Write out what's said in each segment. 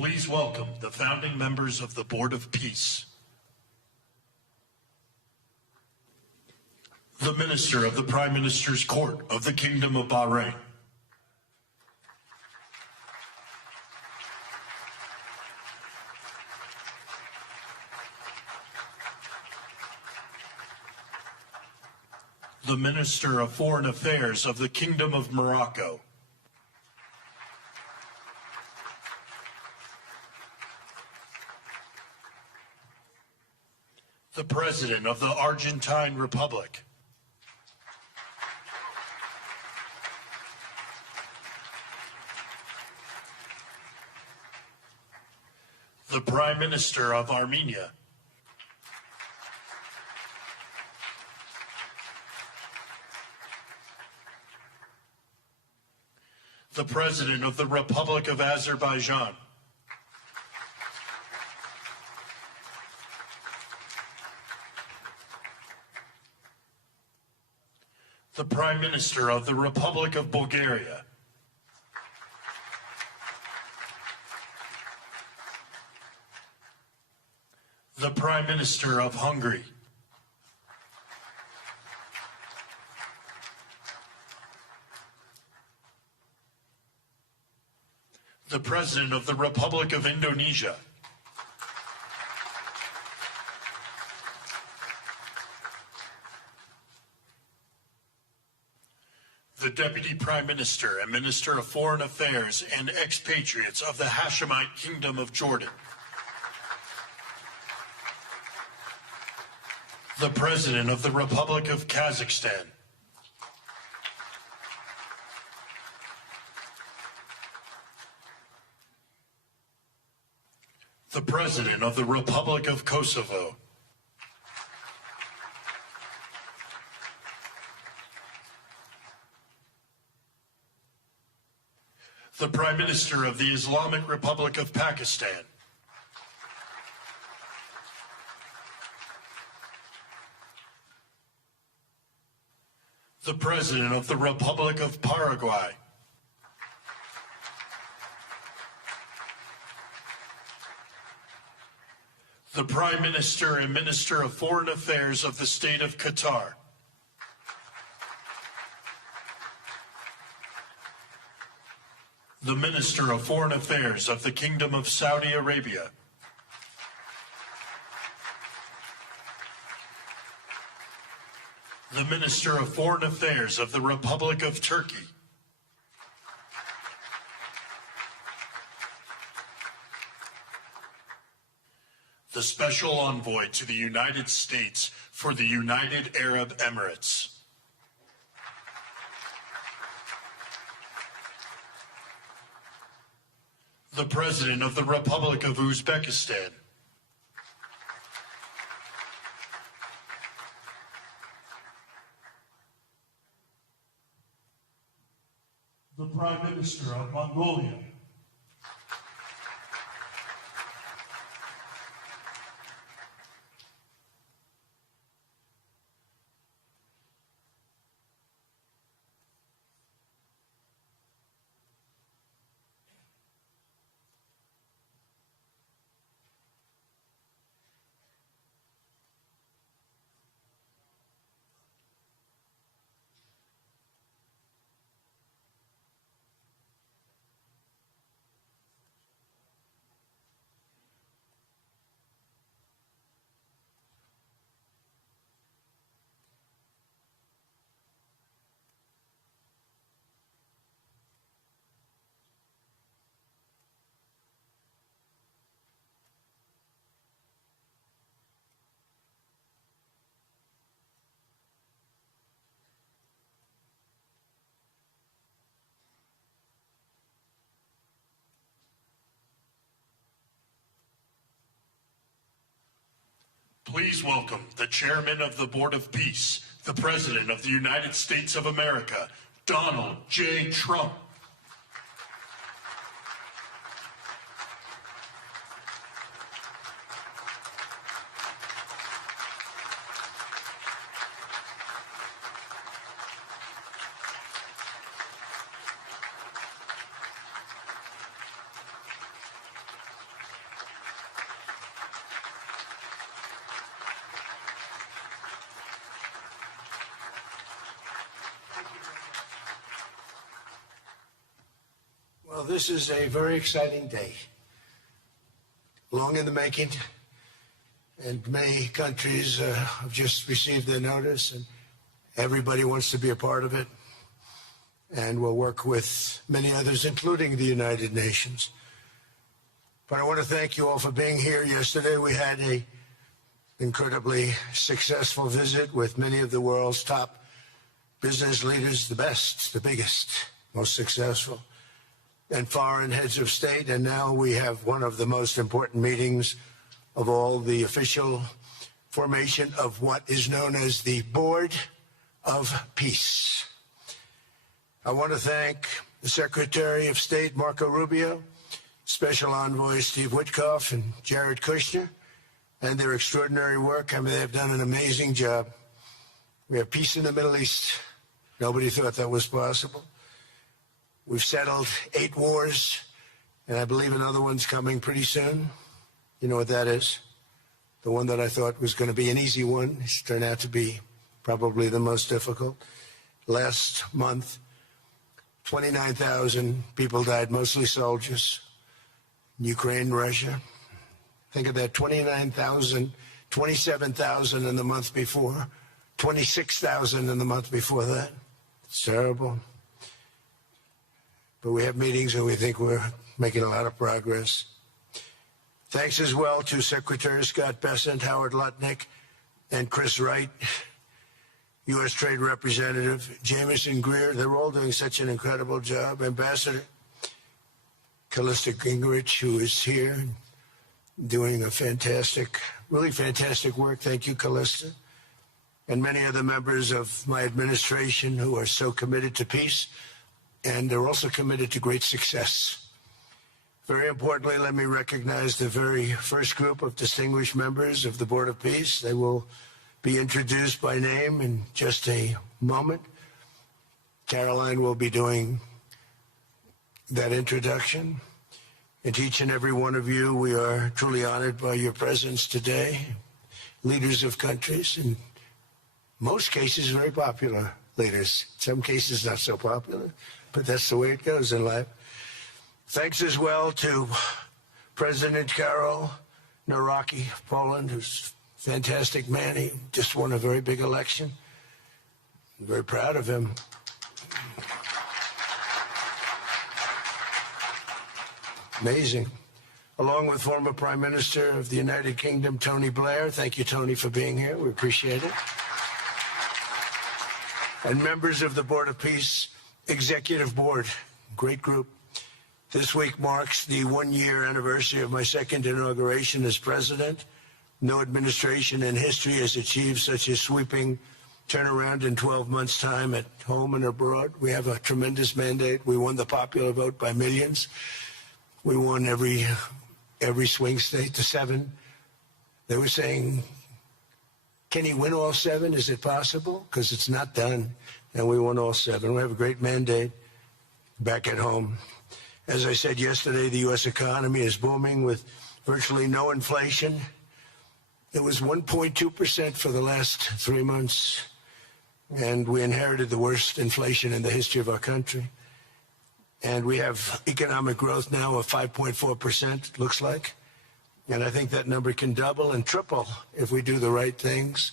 Please welcome the founding members of the Board of Peace. The Minister of the Prime Minister's Court of the Kingdom of Bahrain. The Minister of Foreign Affairs of the Kingdom of Morocco. The President of the Argentine Republic. The Prime Minister of Armenia. The President of the Republic of Azerbaijan. The Prime Minister of the Republic of Bulgaria. The Prime Minister of Hungary. The President of the Republic of Indonesia. The Deputy Prime Minister and Minister of Foreign Affairs and expatriates of the Hashemite Kingdom of Jordan. The President of the Republic of Kazakhstan. The President of the Republic of Kosovo. The Prime Minister of the Islamic Republic of Pakistan. The President of the Republic of Paraguay. The Prime Minister and Minister of Foreign Affairs of the State of Qatar. The Minister of Foreign Affairs of the Kingdom of Saudi Arabia. The Minister of Foreign Affairs of the Republic of Turkey. The Special Envoy to the United States for the United Arab Emirates. The President of the Republic of Uzbekistan. The Prime Minister of Mongolia. Please welcome the Chairman of the Board of Peace, the President of the United States of America, Donald J. Trump. Well, this is a very exciting day, long in the making, and many countries have just received their notice, and everybody wants to be a part of it, and we'll work with many others, including the United Nations. But I want to thank you all for being here. Yesterday we had an incredibly successful visit with many of the world's top business leaders, the best, the biggest, most successful, and foreign heads of state. And now we have one of the most important meetings of all, the official formation of what is known as the Board of Peace. I want to thank the Secretary of State, Marco Rubio, Special Envoy Steve Witkoff, and Jared Kushner, and their extraordinary work. I mean, they've done an amazing job. We have peace in the Middle East. Nobody thought that was possible. We've settled 8 wars, and I believe another one's coming pretty soon. You know what that is? The one that I thought was going to be an easy one has turned out to be probably the most difficult. Last month, 29,000 people died, mostly soldiers, in Ukraine, Russia. Think of that, 29,000, 27,000 in the month before, 26,000 in the month before that. It's terrible. But we have meetings and we think we're making a lot of progress. Thanks as well to Secretary Scott Bessent, Howard Lutnick, and Chris Wright, U.S. Trade Representative, Jameson Greer. They're all doing such an incredible job. Ambassador Callista Gingrich, who is here, doing a fantastic, really fantastic work. Thank you, Callista. And many other members of my administration who are so committed to peace, and they're also committed to great success. Very importantly, let me recognize the very first group of distinguished members of the Board of Peace. They will be introduced by name in just a moment. Caroline will be doing that introduction. And to each and every one of you, we are truly honored by your presence today. Leaders of countries, in most cases, very popular leaders. Some cases, not so popular, but that's the way it goes in life. Thanks as well to President Karol Nawrocki of Poland, who's a fantastic man. He just won a very big election. I'm very proud of him. Amazing. Along with former Prime Minister of the United Kingdom, Tony Blair. Thank you, Tony, for being here. We appreciate it. And members of the Board of Peace Executive Board, great group. This week marks the 1-year anniversary of my second inauguration as president. No administration in history has achieved such a sweeping turnaround in 12 months' time at home and abroad. We have a tremendous mandate. We won the popular vote by millions. We won every swing state to 7. They were saying, can he win all 7? Is it possible? Because it's not done. And we won all 7. We have a great mandate back at home. As I said yesterday, the U.S. economy is booming with virtually no inflation. It was 1.2% for the last 3 months. And we inherited the worst inflation in the history of our country. And we have economic growth now of 5.4%, looks like. And I think that number can double and triple if we do the right things.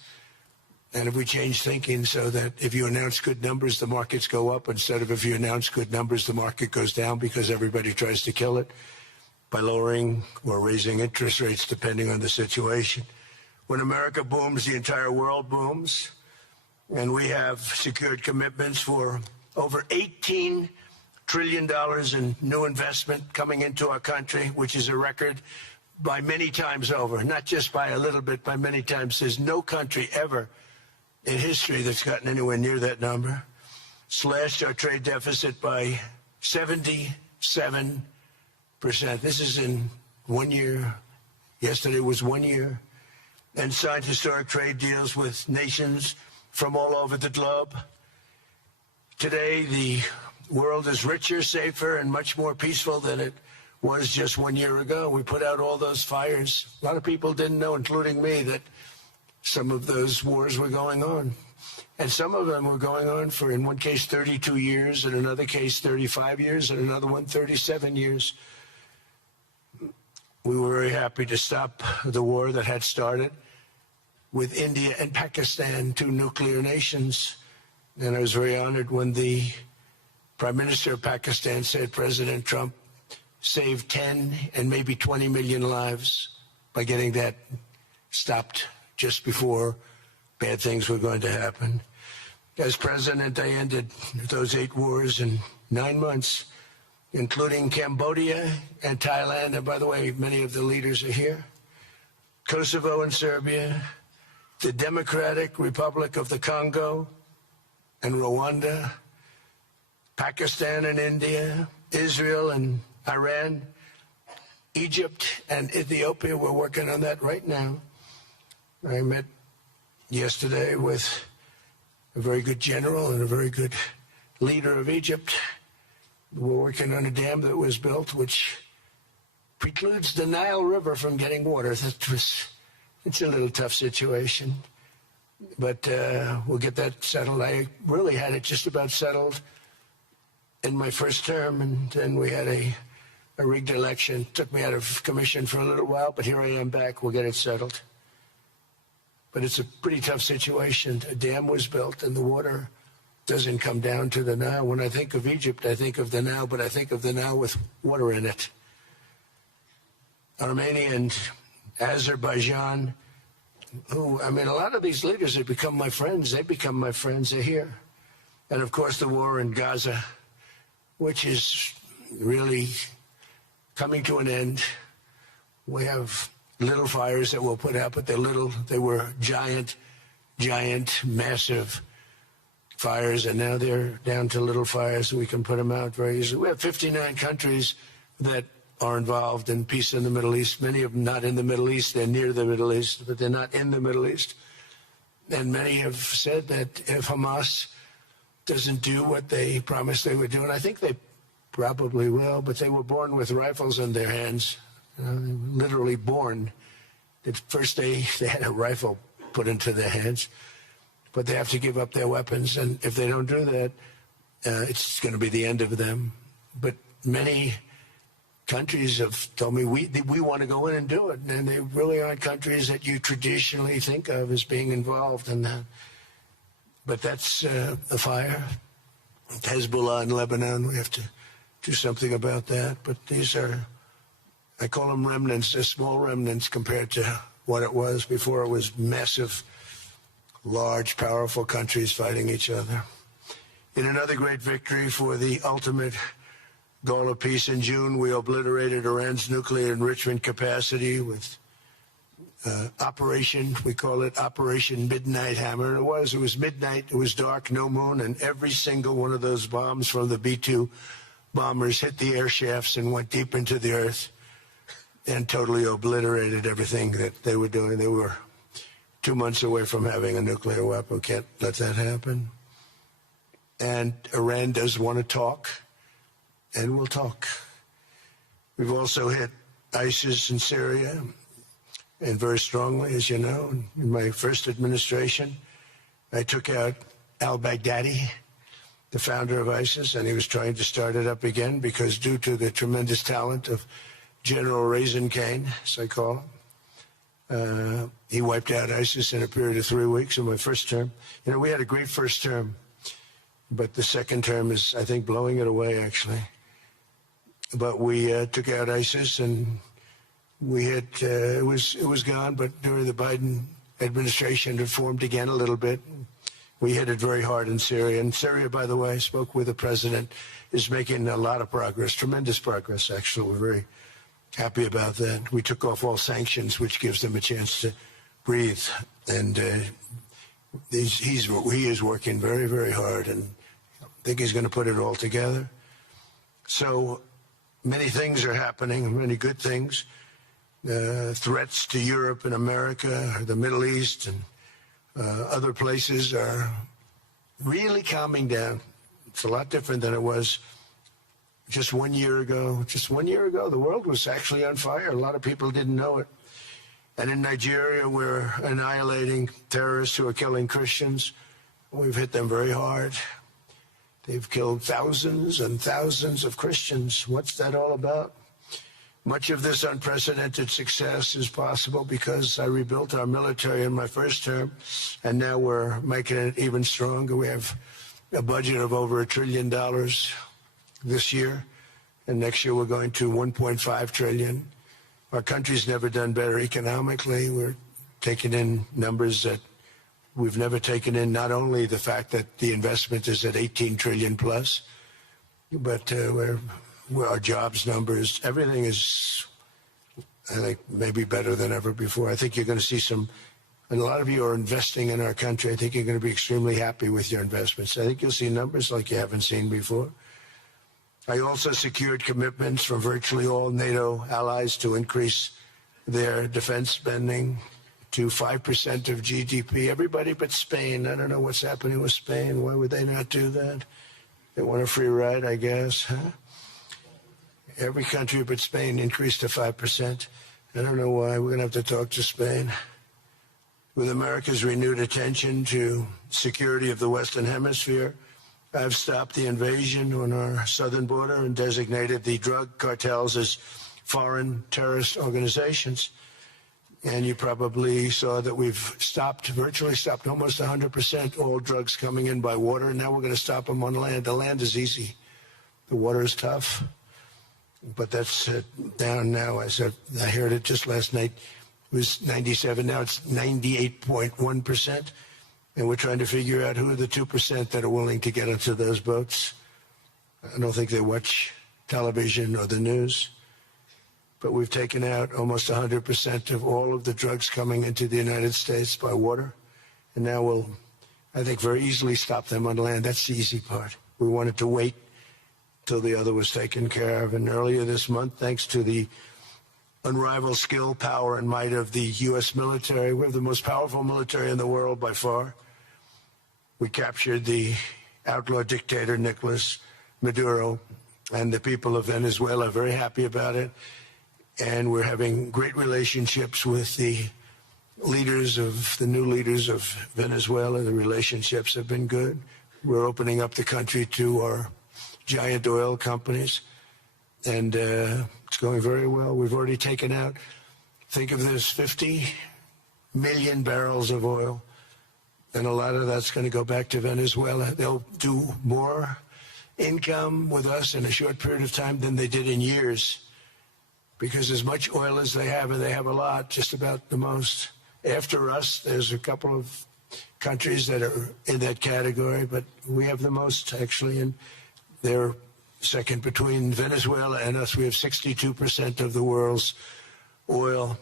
And if we change thinking so that if you announce good numbers, the markets go up, instead of if you announce good numbers, the market goes down because everybody tries to kill it by lowering or raising interest rates depending on the situation. When America booms, the entire world booms. And we have secured commitments for over $18 trillion in new investment coming into our country, which is a record by many times over, not just by a little bit, by many times. There's no country ever in history that's gotten anywhere near that number. Slashed our trade deficit by 77%. This is in 1 year. Yesterday was 1 year. And signed historic trade deals with nations from all over the globe. Today, the world is richer, safer, and much more peaceful than it was just 1 year ago. We put out all those fires. A lot of people didn't know, including me, that some of those wars were going on. And some of them were going on for, in one case, 32 years, in another case, 35 years, and another one, 37 years. We were very happy to stop the war that had started with India and Pakistan, two nuclear nations. And I was very honored when the Prime Minister of Pakistan said President Trump saved 10 and maybe 20 million lives by getting that stopped just before bad things were going to happen. As president, I ended those 8 wars in 9 months, including Cambodia and Thailand. And by the way, many of the leaders are here. Kosovo and Serbia, the Democratic Republic of the Congo and Rwanda, Pakistan and India, Israel and Iran, Egypt and Ethiopia. We're working on that right now. I met yesterday with a very good general and a very good leader of Egypt. We're working on a dam that was built which precludes the Nile River from getting water. It's a little tough situation, but we'll get that settled. I really had it just about settled in my first term, and then we had a rigged election. Took me out of commission for a little while, but here I am back. We'll get it settled. But it's a pretty tough situation. A dam was built, and the water doesn't come down to the Nile. When I think of Egypt, I think of the Nile, but I think of the Nile with water in it. Armenia and Azerbaijan, who, I mean, a lot of these leaders have become my friends. They've become my friends. They're here. And, of course, the war in Gaza, which is really coming to an end. We have little fires that we'll put out, but they're little. They were giant, massive fires, and now they're down to little fires, so we can put them out very easily. We have 59 countries that are involved in peace in the Middle East. Many of them not in the Middle East. They're near the Middle East, but they're not in the Middle East. And many have said that if Hamas doesn't do what they promised they would do, and I think they probably will, but they were born with rifles in their hands, literally born. At first they had a rifle put into their hands, but they have to give up their weapons, and if they don't do that, it's going to be the end of them. But many countries have told me we want to go in and do it, and they really aren't countries that you traditionally think of as being involved in that. But that's a fire. Hezbollah in Lebanon, we have to do something about that. But these are, I call them remnants. They're small remnants compared to what it was before. It was massive, large, powerful countries fighting each other. In another great victory for the ultimate goal of peace in June, we obliterated Iran's nuclear enrichment capacity with Operation, we call it Operation Midnight Hammer. And it was midnight, it was dark, no moon, and every single one of those bombs from the B-2 bombers hit the air shafts and went deep into the earth and totally obliterated everything that they were doing. They were 2 months away from having a nuclear weapon. Can't let that happen. And Iran does want to talk, and we'll talk. We've also hit ISIS in Syria, and very strongly, as you know. In my first administration, I took out al-Baghdadi, the founder of ISIS, and he was trying to start it up again because due to the tremendous talent of General Raisin Kane, as I call him, he wiped out ISIS in a period of 3 weeks in my first term. You know, we had a great first term, but the second term is, I think, blowing it away, actually. But we took out ISIS, and we had, it was gone, but during the Biden administration, it formed again a little bit. We hit it very hard in Syria. And Syria, by the way, I spoke with the president, is making a lot of progress, tremendous progress, actually. We're very happy about that. We took off all sanctions, which gives them a chance to breathe. And he is working very, very hard, and I think he's going to put it all together. So many things are happening, many good things. Threats to Europe and America, the Middle East, and other places are really calming down. It's a lot different than it was just 1 year ago. Just 1 year ago, the world was actually on fire. A lot of people didn't know it. And in Nigeria, we're annihilating terrorists who are killing Christians. We've hit them very hard. They've killed thousands and thousands of Christians. What's that all about? Much of this unprecedented success is possible because I rebuilt our military in my first term, and now we're making it even stronger. We have a budget of over $1 trillion this year, and next year we're going to $1.5 trillion. Our country's never done better economically. We're taking in numbers that we've never taken in, not only the fact that the investment is at 18 trillion plus, but our jobs numbers, everything is, I think, maybe better than ever before. I think you're going to see and a lot of you are investing in our country. I think you're going to be extremely happy with your investments. I think you'll see numbers like you haven't seen before. I also secured commitments from virtually all NATO allies to increase their defense spending to 5% of GDP. Everybody but Spain. I don't know what's happening with Spain. Why would they not do that? They want a free ride, I guess, huh? Every country but Spain increased to 5%. I don't know why. We're going to have to talk to Spain. With America's renewed attention to security of the Western Hemisphere, I've stopped the invasion on our southern border and designated the drug cartels as foreign terrorist organizations. And you probably saw that we've virtually stopped almost 100% all drugs coming in by water. And now we're going to stop them on land. The land is easy. The water is tough. But that's down now. I heard it just last night. It was 97. Now it's 98.1%. And we're trying to figure out who are the 2% that are willing to get into those boats. I don't think they watch television or the news. But we've taken out almost 100% of all of the drugs coming into the United States by water. And now we'll, I think, very easily stop them on land. That's the easy part. We wanted to wait till the other was taken care of. And earlier this month, thanks to the unrivaled skill, power, and might of the U.S. military, we have the most powerful military in the world by far. We captured the outlaw dictator, Nicolas Maduro, and the people of Venezuela are very happy about it. And we're having great relationships with the new leaders of Venezuela. The relationships have been good. We're opening up the country to our giant oil companies, and it's going very well. We've already taken out, think of this, 50 million barrels of oil, and a lot of that's going to go back to Venezuela. They'll do more income with us in a short period of time than they did in years, because as much oil as they have, and they have a lot, just about the most. After us, there's a couple of countries that are in that category, but we have the most, actually, and they're second between Venezuela and us. We have 62% of the world's oil,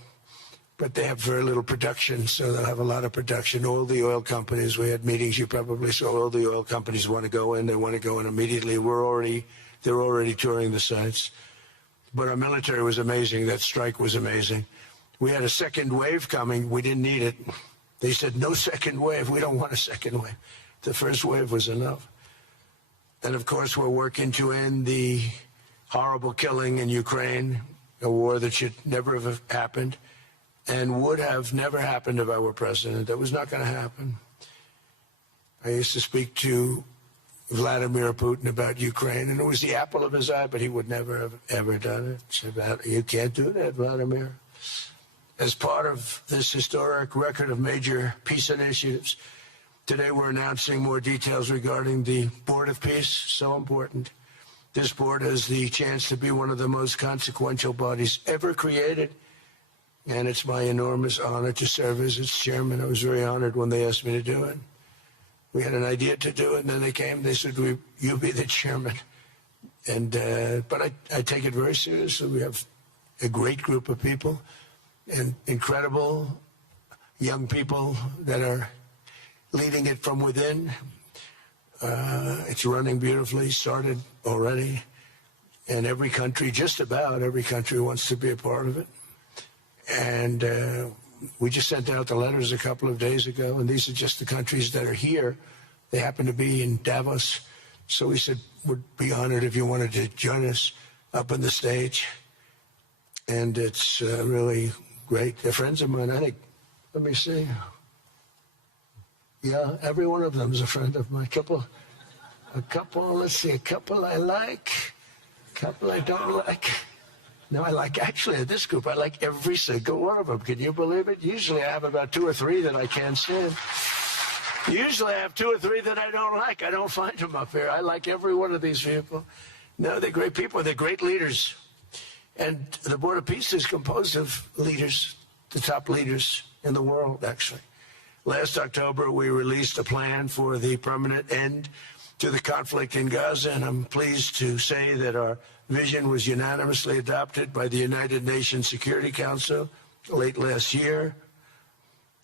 but they have very little production, so they'll have a lot of production. All the oil companies, we had meetings, you probably saw, all the oil companies want to go in. They want to go in immediately. They're already touring the sites. But our military was amazing. That strike was amazing. We had a second wave coming. We didn't need it. They said, no second wave. We don't want a second wave. The first wave was enough. And, of course, we're working to end the horrible killing in Ukraine, a war that should never have happened and would have never happened if I were president. That was not going to happen. I used to speak to Vladimir Putin about Ukraine, and it was the apple of his eye, but he would never have ever done it. You can't do that, Vladimir. As part of this historic record of major peace initiatives, today we're announcing more details regarding the Board of Peace, so important. This board has the chance to be one of the most consequential bodies ever created, and it's my enormous honor to serve as its chairman. I was very honored when they asked me to do it. We had an idea to do it, and then they came. They said, "You be the chairman." And but I take it very seriously. We have a great group of people, and incredible young people that are leading it from within. It's running beautifully. Started already, and every country, just about every country, wants to be a part of it. And we just sent out the letters a couple of days ago, and these are just the countries that are here. They happen to be in Davos. So we said, we'd be honored if you wanted to join us up on the stage. And it's really great. They're friends of mine, I think. Let me see. Yeah, every one of them is a friend of mine. A couple I like, a couple I don't like. No, I like, actually, at this group, I like every single one of them. Can you believe it? Usually I have about 2 or 3 that I can't stand. Usually I have 2 or 3 that I don't like. I don't find them up here. I like every one of these people. No, they're great people. They're great leaders. And the Board of Peace is composed of leaders, the top leaders in the world, actually. Last October, we released a plan for the permanent end to the conflict in Gaza, and I'm pleased to say that our vision was unanimously adopted by the United Nations Security Council late last year.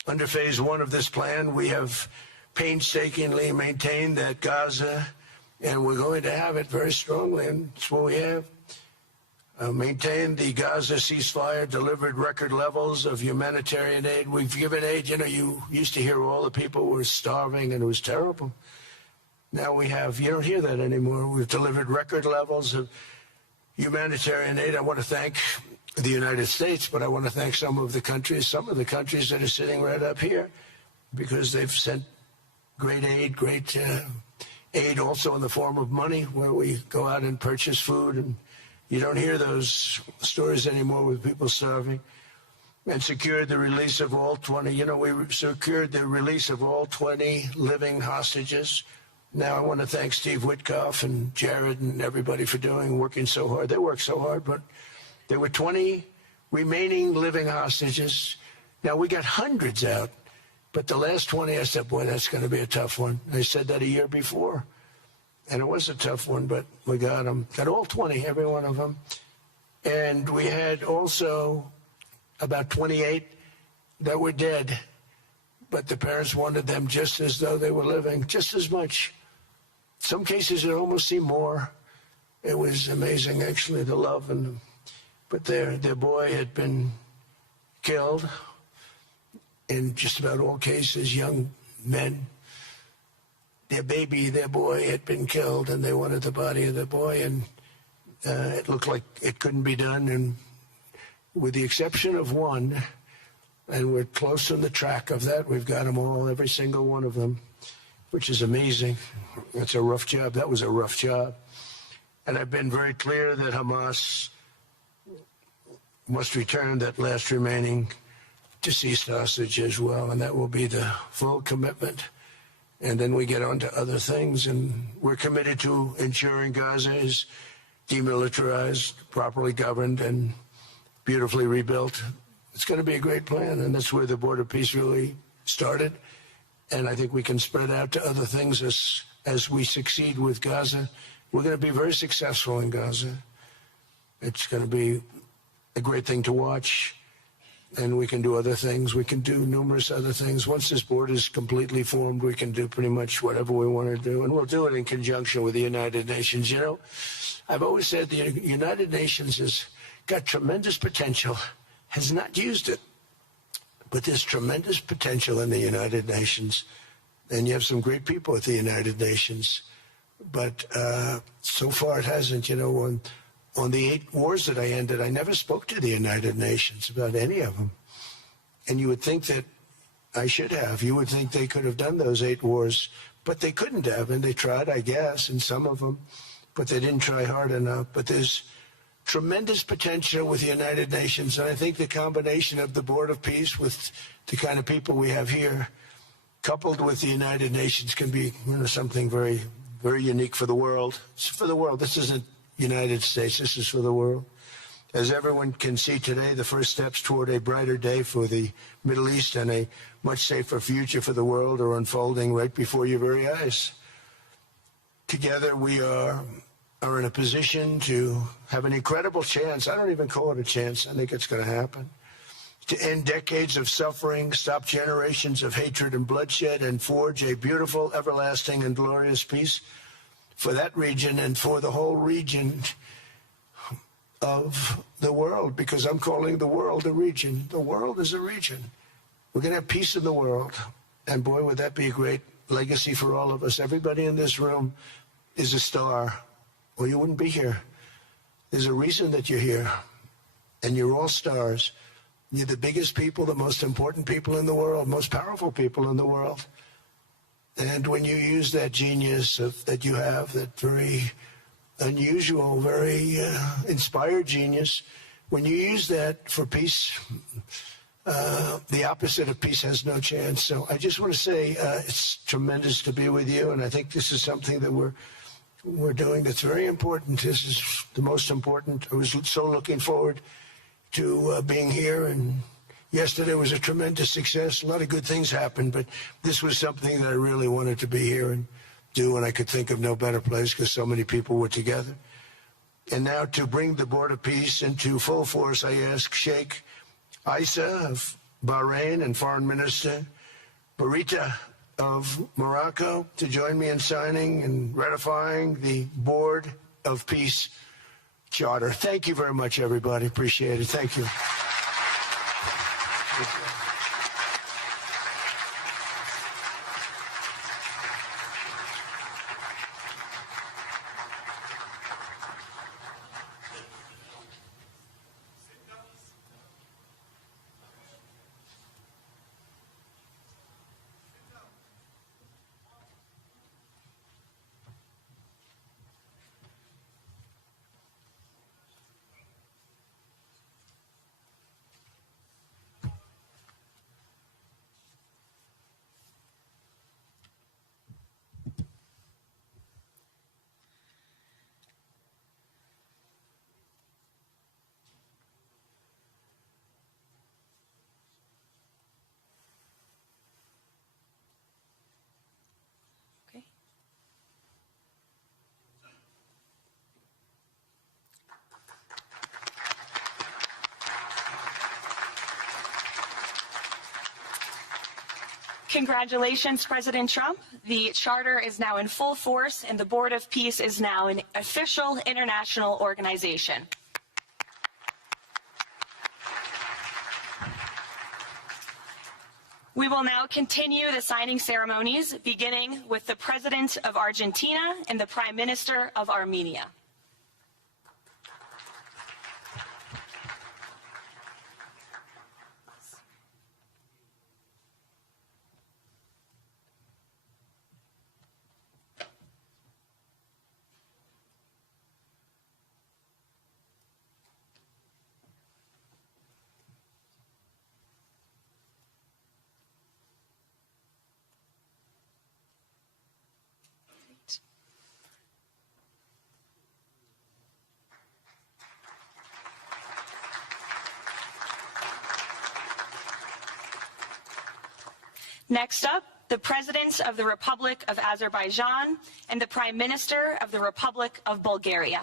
Under phase 1 of this plan, we have painstakingly maintained that Gaza, and we're going to have it very strongly, and it's what we have. Maintained the Gaza ceasefire, delivered record levels of humanitarian aid. We've given aid. You know, you used to hear all the people were starving and it was terrible. Now we have, you don't hear that anymore. We've delivered record levels of humanitarian aid. I want to thank the United States, but I want to thank some of the countries that are sitting right up here, because they've sent great aid also in the form of money, where we go out and purchase food, and you don't hear those stories anymore with people starving. And secured the release of all 20, we secured the release of all 20 living hostages. Now I want to thank Steve Witkoff and Jared and everybody for working so hard. They worked so hard, but there were 20 remaining living hostages. Now we got hundreds out, but the last 20, I said, boy, that's going to be a tough one. I said that a year before. And it was a tough one, but we got them. Got all 20, every one of them. And we had also about 28 that were dead, but the parents wanted them just as though they were living, just as much. Some cases it almost seemed more. It was amazing, actually, the love. But their boy had been killed. In just about all cases, young men. Their boy had been killed, and they wanted the body of the boy, and it looked like it couldn't be done. And with the exception of one, and we're close on the track of that, we've got them all, every single one of them, which is amazing. It's a rough job. That was a rough job. And I've been very clear that Hamas must return that last remaining deceased hostage as well, and that will be the full commitment. And then we get on to other things, and we're committed to ensuring Gaza is demilitarized, properly governed, and beautifully rebuilt. It's going to be a great plan, and that's where the Board of Peace really started. And I think we can spread out to other things as we succeed with Gaza. We're going to be very successful in Gaza. It's going to be a great thing to watch. And we can do other things. We can do numerous other things. Once this board is completely formed, we can do pretty much whatever we want to do. And we'll do it in conjunction with the United Nations. You know, I've always said the United Nations has got tremendous potential, has not used it. But there's tremendous potential in the United Nations. And you have some great people at the United Nations. But so far it hasn't. You know, on the 8 wars that I ended, I never spoke to the United Nations about any of them. And you would think that I should have. You would think they could have done those 8 wars, but they couldn't have. And they tried, I guess, in some of them, but they didn't try hard enough. But there's tremendous potential with the United Nations. And I think the combination of the Board of Peace with the kind of people we have here, coupled with the United Nations, can be, you know, something very, very unique for the world. It's for the world. This isn't United States. This is for the world. As everyone can see today, the first steps toward a brighter day for the Middle East and a much safer future for the world are unfolding right before your very eyes. Together we are in a position to have an incredible chance. I don't even call it a chance. I think it's going to happen. To end decades of suffering, stop generations of hatred and bloodshed, and forge a beautiful, everlasting, and glorious peace for that region and for the whole region of the world, because I'm calling the world a region. The world is a region. We're going to have peace in the world. And boy, would that be a great legacy for all of us. Everybody in this room is a star, or you wouldn't be here. There's a reason that you're here, and you're all stars. You're the biggest people, the most important people in the world, most powerful people in the world. And when you use that genius that you have, that very unusual, very inspired genius, when you use that for peace, the opposite of peace has no chance. So I just want to say it's tremendous to be with you, and I think this is something that we're doing that's very important. This is the most important. I was so looking forward to being here, and yesterday was a tremendous success. A lot of good things happened, but this was something that I really wanted to be here and do, and I could think of no better place because so many people were together. And now to bring the Board of Peace into full force, I ask Sheikh Isa of Bahrain and Foreign Minister Barita of Morocco to join me in signing and ratifying the Board of Peace Charter. Thank you very much, everybody. Appreciate it. Thank you. Okay. Congratulations, President Trump. The charter is now in full force, and the Board of Peace is now an official international organization. We will now continue the signing ceremonies, beginning with the President of Argentina and the Prime Minister of Armenia. Next up, the Presidents of the Republic of Azerbaijan and the Prime Minister of the Republic of Bulgaria.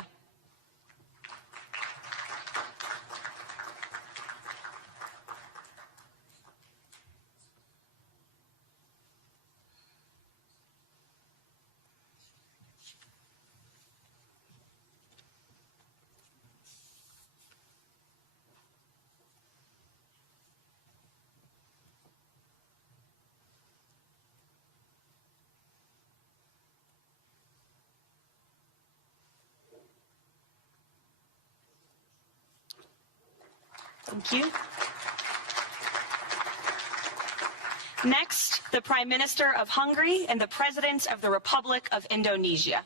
Thank you. Next, the Prime Minister of Hungary and the President of the Republic of Indonesia.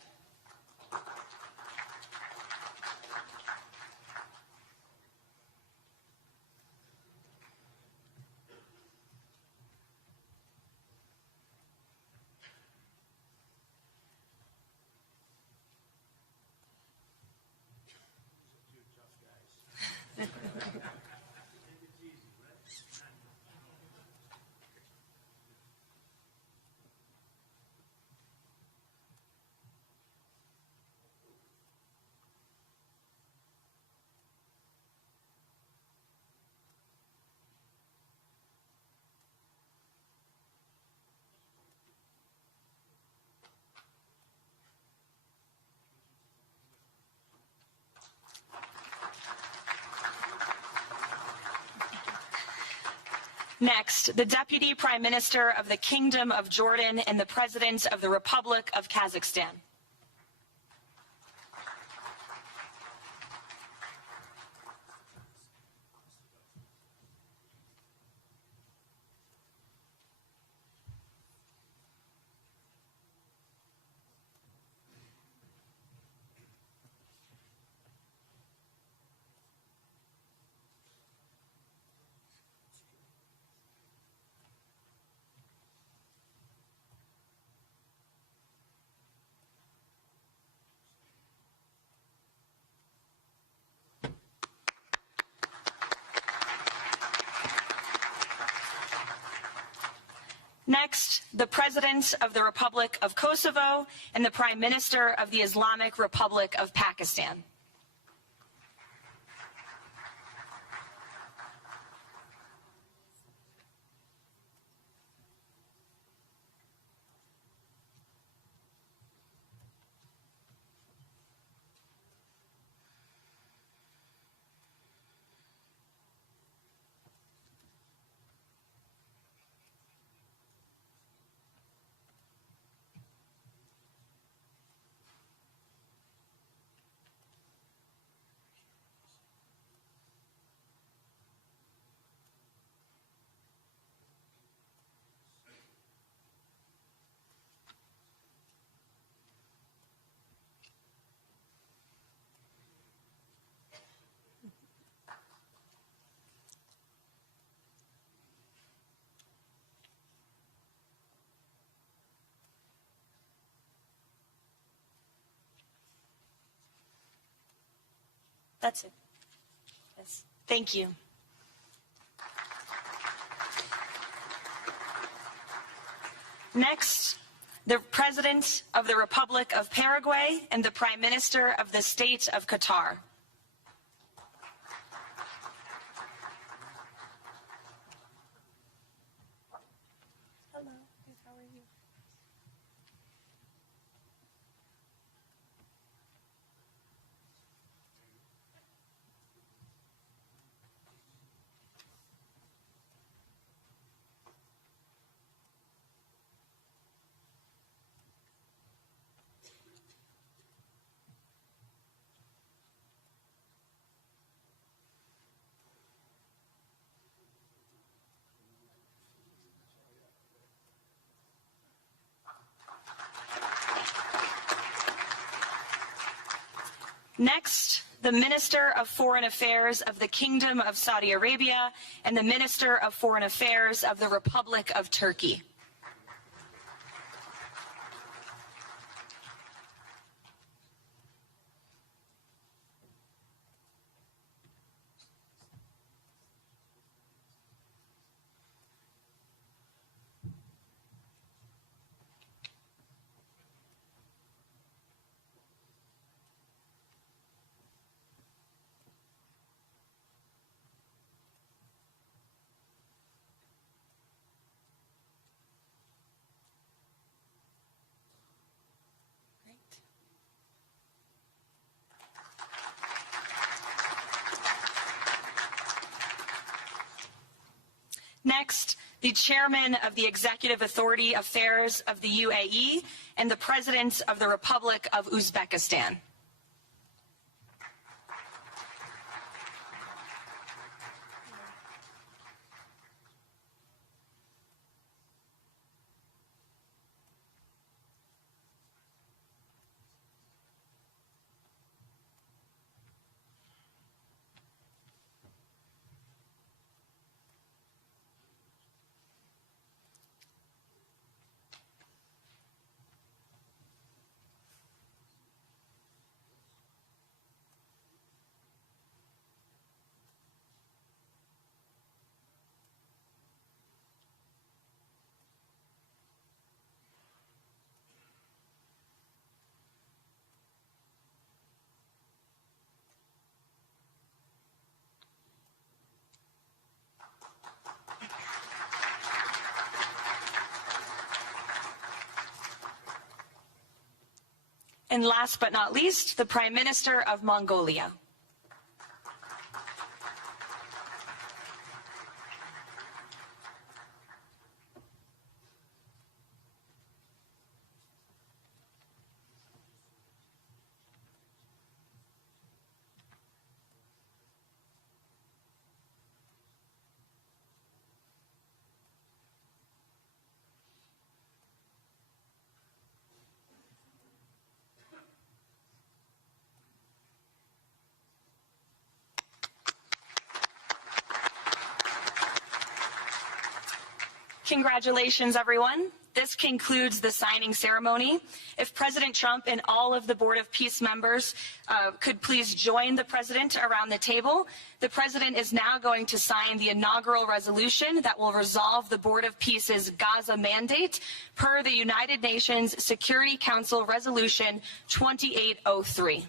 Next, the Deputy Prime Minister of the Kingdom of Jordan and the President of the Republic of Kazakhstan. Next, the President of the Republic of Kosovo and the Prime Minister of the Islamic Republic of Pakistan. That's it. Yes. Thank you. Next, the President of the Republic of Paraguay and the Prime Minister of the State of Qatar. Hello, how are you? Next, the Minister of Foreign Affairs of the Kingdom of Saudi Arabia and the Minister of Foreign Affairs of the Republic of Turkey. Next, the Chairman of the Executive Authority Affairs of the UAE and the President of the Republic of Uzbekistan. And last but not least, the Prime Minister of Mongolia. Congratulations, everyone. This concludes the signing ceremony. If President Trump and all of the Board of Peace members could please join the President around the table. The President is now going to sign the inaugural resolution that will resolve the Board of Peace's Gaza mandate per the United Nations Security Council Resolution 2803.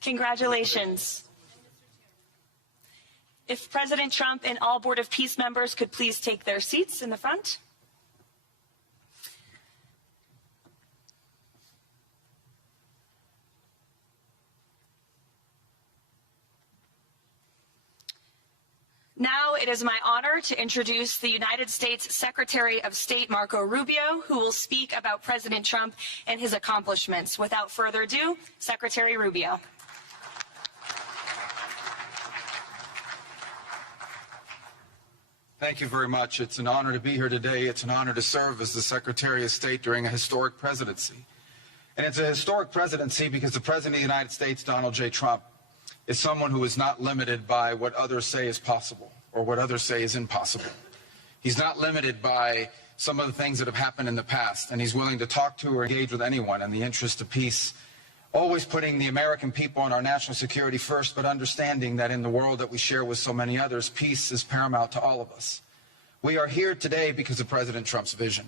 Congratulations. If President Trump and all Board of Peace members could please take their seats in the front. Now it is my honor to introduce the United States Secretary of State Marco Rubio, who will speak about President Trump and his accomplishments. Without further ado, Secretary Rubio. Thank you very much. It's an honor to be here today. It's an honor to serve as the Secretary of State during a historic presidency. And it's a historic presidency because the President of the United States, Donald J. Trump, is someone who is not limited by what others say is possible or what others say is impossible. He's not limited by some of the things that have happened in the past, and he's willing to talk to or engage with anyone in the interest of peace, always putting the American people and our national security first, but understanding that in the world that we share with so many others, peace is paramount to all of us. We are here today because of President Trump's vision.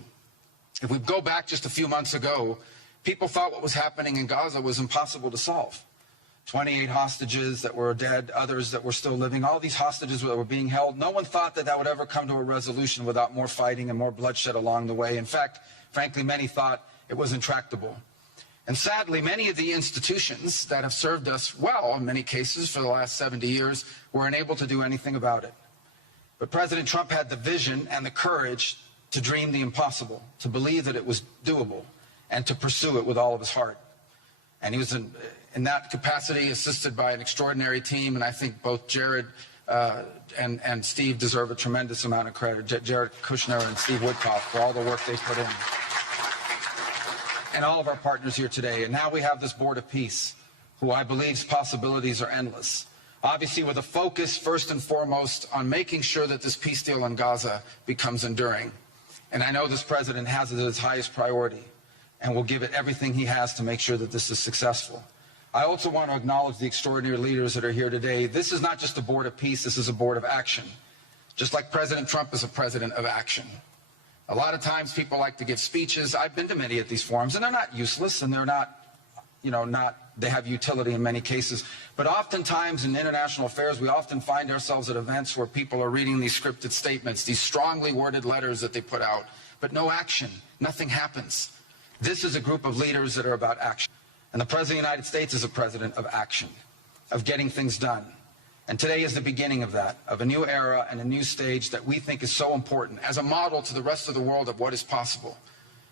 If we go back just a few months ago, people thought what was happening in Gaza was impossible to solve. 28 hostages that were dead, others that were still living, all these hostages that were being held. No one thought that that would ever come to a resolution without more fighting and more bloodshed along the way. In fact, frankly, many thought it was intractable. And sadly, many of the institutions that have served us well in many cases for the last 70 years were unable to do anything about it. But President Trump had the vision and the courage to dream the impossible, to believe that it was doable, and to pursue it with all of his heart. And he was in that capacity assisted by an extraordinary team, and I think both Jared and Steve deserve a tremendous amount of credit, Jared Kushner and Steve Woodcock, for all the work they put in. And all of our partners here today. And now we have this Board of Peace, who I believe's possibilities are endless. Obviously with a focus first and foremost on making sure that this peace deal in Gaza becomes enduring. And I know this president has it as his highest priority and will give it everything he has to make sure that this is successful. I also want to acknowledge the extraordinary leaders that are here today. This is not just a Board of Peace, this is a Board of Action. Just like President Trump is a president of action. A lot of times people like to give speeches. I've been to many of these forums, and they're not useless, and they're not, they have utility in many cases. But oftentimes in international affairs, we often find ourselves at events where people are reading these scripted statements, these strongly worded letters that they put out, but no action. Nothing happens. This is a group of leaders that are about action. And the President of the United States is a president of action, of getting things done. And today is the beginning of that, of a new era and a new stage that we think is so important as a model to the rest of the world of what is possible.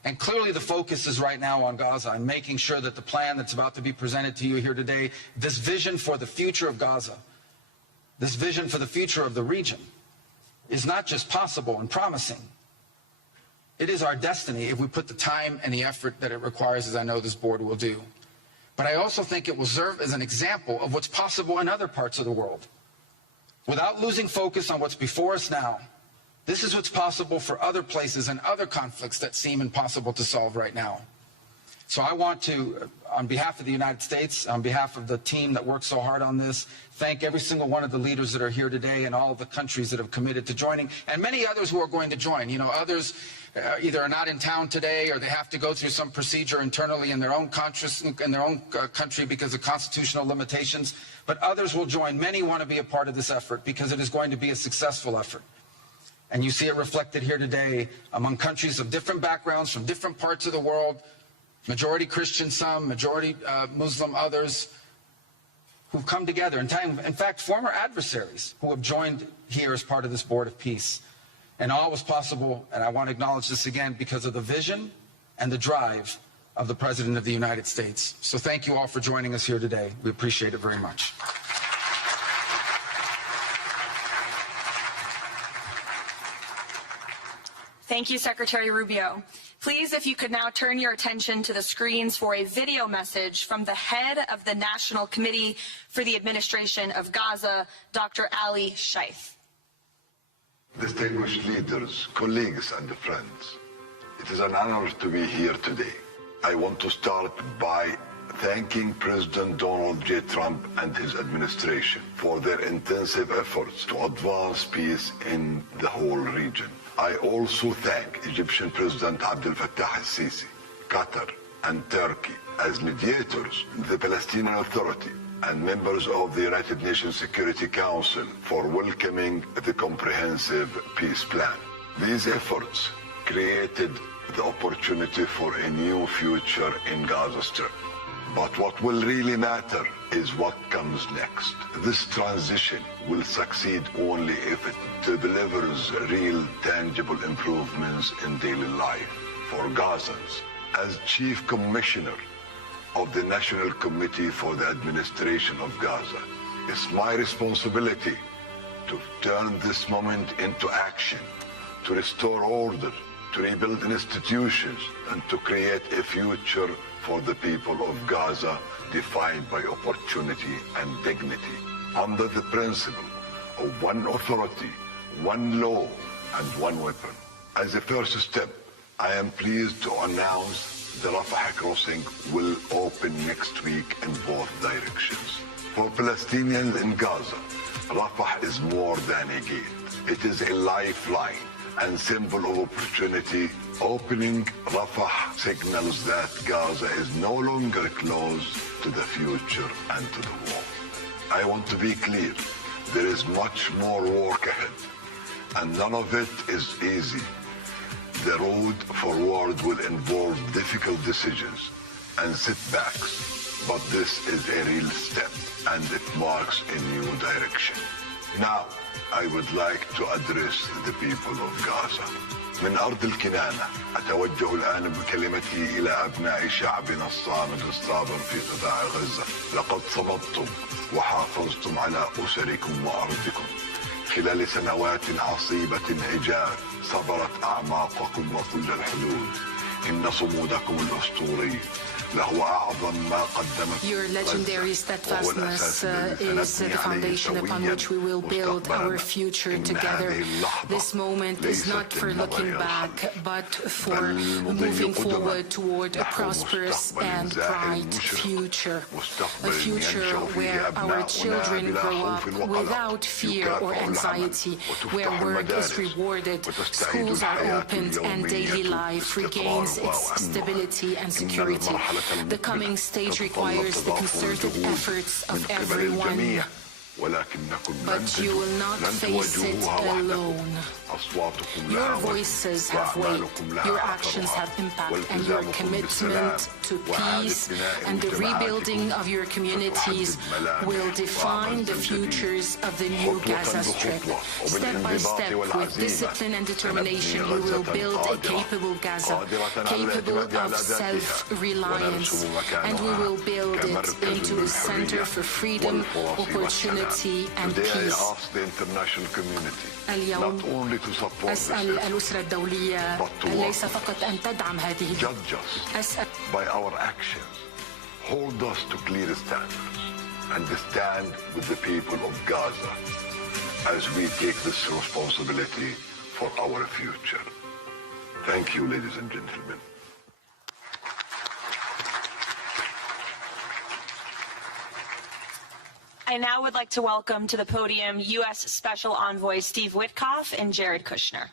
And clearly the focus is right now on Gaza and making sure that the plan that's about to be presented to you here today, this vision for the future of Gaza, this vision for the future of the region, is not just possible and promising. It is our destiny if we put the time and the effort that it requires, as I know this board will do. But I also think it will serve as an example of what's possible in other parts of the world. Without losing focus on what's before us now, this is what's possible for other places and other conflicts that seem impossible to solve right now. So I want to, on behalf of the United States, on behalf of the team that worked so hard on this, thank every single one of the leaders that are here today and all of the countries that have committed to joining, and many others who are going to join. You know, others either are not in town today or they have to go through some procedure internally in their own country because of constitutional limitations. But others will join. Many want to be a part of this effort because it is going to be a successful effort. And you see it reflected here today among countries of different backgrounds from different parts of the world, majority Christian some, majority Muslim others, who've come together. In fact, former adversaries who have joined here as part of this Board of Peace. And all was possible, and I want to acknowledge this again, because of the vision and the drive of the President of the United States. So thank you all for joining us here today. We appreciate it very much. Thank you, Secretary Rubio. Please, if you could now turn your attention to the screens for a video message from the head of the National Committee for the Administration of Gaza, Dr. Ali Shaith. Distinguished leaders, colleagues, and friends, it is an honor to be here today. I want to start by thanking President Donald J. Trump and his administration for their intensive efforts to advance peace in the whole region. I also thank Egyptian President Abdel Fattah al-Sisi, Qatar, and Turkey as mediators, the Palestinian Authority, and members of the United Nations Security Council for welcoming the comprehensive peace plan. These efforts created the opportunity for a new future in Gaza Strip. But what will really matter is what comes next. This transition will succeed only if it delivers real, tangible improvements in daily life for Gazans. As Chief Commissioner of the National Committee for the Administration of Gaza, it's my responsibility to turn this moment into action, to restore order, to rebuild institutions, and to create a future for the people of Gaza defined by opportunity and dignity, under the principle of one authority, one law, and one weapon. As a first step, I am pleased to announce the Rafah crossing will open next week in both directions. For Palestinians in Gaza, Rafah is more than a gate. It is a lifeline and symbol of opportunity. Opening Rafah signals that Gaza is no longer closed to the future and to the war. I want to be clear, there is much more work ahead, and none of it is easy. The road forward will involve difficult decisions and setbacks, but this is a real step, and it marks a new direction. Now, I would like to address the people of Gaza. من أرض الكنانة أتوجه الآن بكلمتي إلى أبناء شعبنا الصامد الصابر في قطاع غزة. لقد صمدتم وحافظتم على أسركم وأرضكم خلال سنوات عصيبة هجاء، صبرت أعماقكم وكل الحدود. إن صمودكم الأسطوري لهو أعظم ما قدمت. Your legendary steadfastness is the foundation upon which we will build our future together. This moment is not for looking back, but for moving forward toward a prosperous and bright future. A future where our children grow up without fear or anxiety, where work is rewarded, schools are opened, and daily life regains its stability and security. The coming stage requires the concerted efforts of everyone, but you will not face it alone. Your voices have weight, your actions have impact, and your commitment to peace and the rebuilding of your communities will define the futures of the new Gaza Strip. Step by step, with discipline and determination, we will build a capable Gaza, capable of self-reliance, and we will build it into a center for freedom, opportunity, and peace. اليوم أسأل الأسرة الدولية ليس فقط أن تدعم هذه أسأل by our actions, hold us to clear standards and stand with the people of Gaza as we take this responsibility for our future. Thank you, ladies and gentlemen. I now would like to welcome to the podium U.S. Special Envoy Steve Witkoff and Jared Kushner.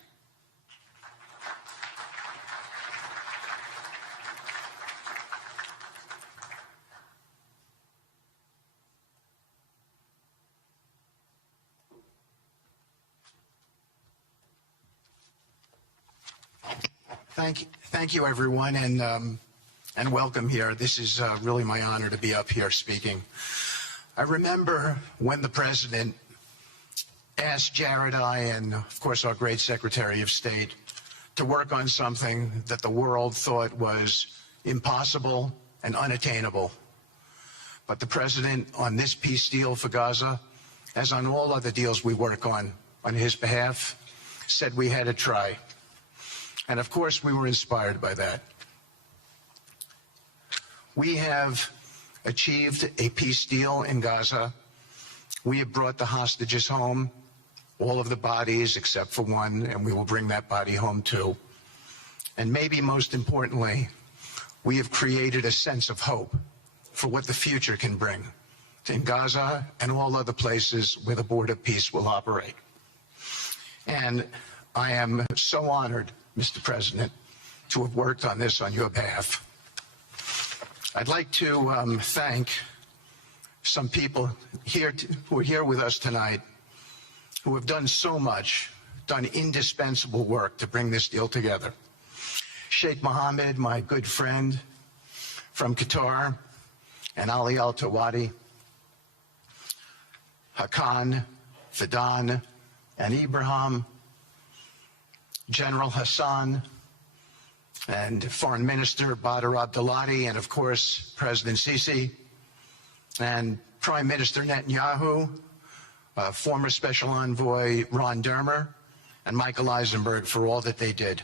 Thank you, everyone, and welcome here. This is really my honor to be up here speaking. I remember when the president asked Jared, I, and of course our great Secretary of State to work on something that the world thought was impossible and unattainable. But the President, on this peace deal for Gaza, as on all other deals we work on his behalf, said we had to try. And of course we were inspired by that. We have achieved a peace deal in Gaza. We have brought the hostages home, all of the bodies except for one, and we will bring that body home too. And maybe most importantly, we have created a sense of hope for what the future can bring in Gaza and all other places where the board of peace will operate. And I am so honored, Mr. President, to have worked on this on your behalf. I'd like to thank some people here who are here with us tonight who have done so much, done indispensable work to bring this deal together. Sheikh Mohammed, my good friend from Qatar, and Ali Al-Tawadi, Hakan, Fidan, and Ibrahim, General Hassan, and Foreign Minister Badr Abdulati, and of course, President Sisi, and Prime Minister Netanyahu, former Special Envoy Ron Dermer, and Michael Eisenberg for all that they did.